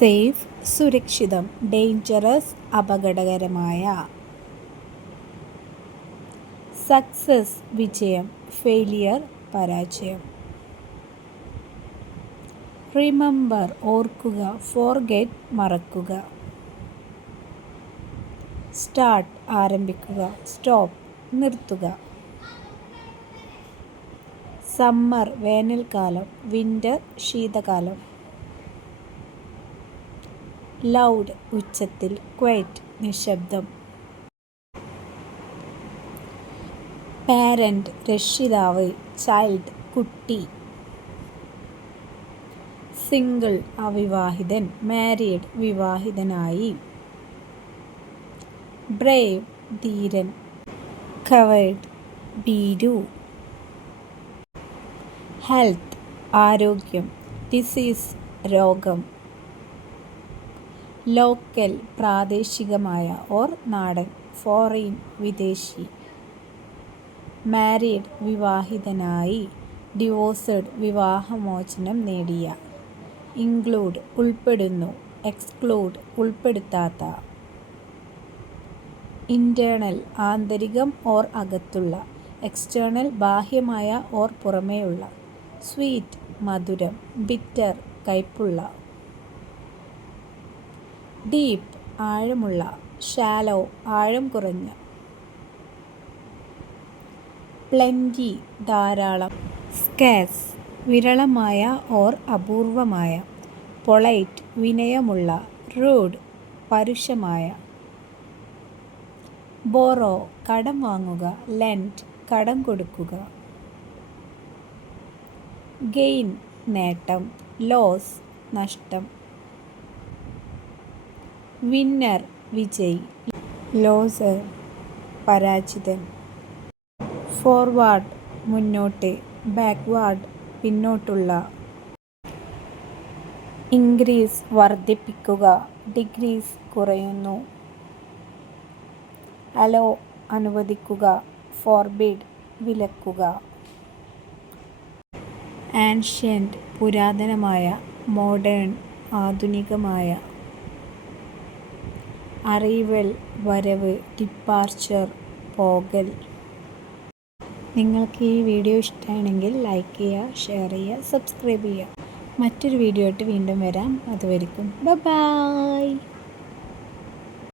Safe സുരക്ഷിതം, dangerous അപകടകരമായ. Success വിജയം, ഫെയിലിയർ പരാജയം. റിമെമ്പർ ഓർക്കുക, ഫോർഗെറ്റ് മറക്കുക. സ്റ്റാർട്ട് ആരംഭിക്കുക, സ്റ്റോപ്പ് നിർത്തുക. സമ്മർ വേനൽക്കാലം, വിൻ്റർ ശീതകാലം. ലൗഡ് ഉച്ചത്തിൽ, ക്വയറ്റ് നിശബ്ദം. പാരന്റ് രക്ഷിതാവ്, ചൈൽഡ് കുട്ടി. സിംഗിൾ അവിവാഹിതൻ, മാരീഡ് വിവാഹിതനായി. ബ്രേവ് ധീരൻ, കവേർഡ് ഭീരു. ഹെൽത്ത് ആരോഗ്യം, ഡിസീസ് രോഗം. ലോക്കൽ പ്രാദേശികമായ ഓർ നാടൻ, ഫോറിൻ വിദേശി. മാരീഡ് വിവാഹിതനായി, ഡിവോഴ്സ്ഡ് വിവാഹമോചനം നേടിയ. ഇൻക്ലൂഡ് ഉൾപ്പെടുന്നു, എക്സ്ക്ലൂഡ് ഉൾപ്പെടുത്താത്ത. ഇൻറ്റേർണൽ ആന്തരികം ഓർ അകത്തുള്ള, എക്സ്റ്റേണൽ ബാഹ്യമായ ഓർ പുറമേയുള്ള. സ്വീറ്റ് മധുരം, ബിറ്റർ കയ്പുള്ള. ഡീപ്പ് ആഴമുള്ള, ഷാലോ ആഴം കുറഞ്ഞ. പ്ലെൻറ്റി ധാരാളം, സ്കാർസ് വിരളമായ ഓർ അപൂർവമായ. പൊളൈറ്റ് വിനയമുള്ള, റൂഡ് പരുഷമായ. ബോറോ കടം വാങ്ങുക, ലെൻഡ് കടം കൊടുക്കുക. ഗെയിൻ നേട്ടം, ലോസ് നഷ്ടം. വിന്നർ വിജയി, ലോസർ പരാജിതൻ. ഫോർവാർഡ് മുന്നോട്ട്, ബാക്ക്വാർഡ് പിന്നോട്ടുള്ള. ഇൻക്രീസ് വർദ്ധിപ്പിക്കുക, ഡിക്രീസ് കുറയുന്നു. അലോ അനുവദിക്കുക, ഫോർബിഡ് വിലക്കുക. ആൻഷ്യൻ്റ് പുരാതനമായ, മോഡേൺ ആധുനികമായ. അറൈവൽ വരവ്, ഡിപ്പാർച്ചർ പോകൽ. നിങ്ങൾക്ക് ഈ വീഡിയോ ഇഷ്ടമാണെങ്കിൽ ലൈക്ക് ചെയ്യുക, ഷെയർ ചെയ്യുക, സബ്സ്ക്രൈബ് ചെയ്യുക. മറ്റൊരു വീഡിയോ ആയിട്ട് വീണ്ടും വരാം. അതുവരെക്കും ബൈ.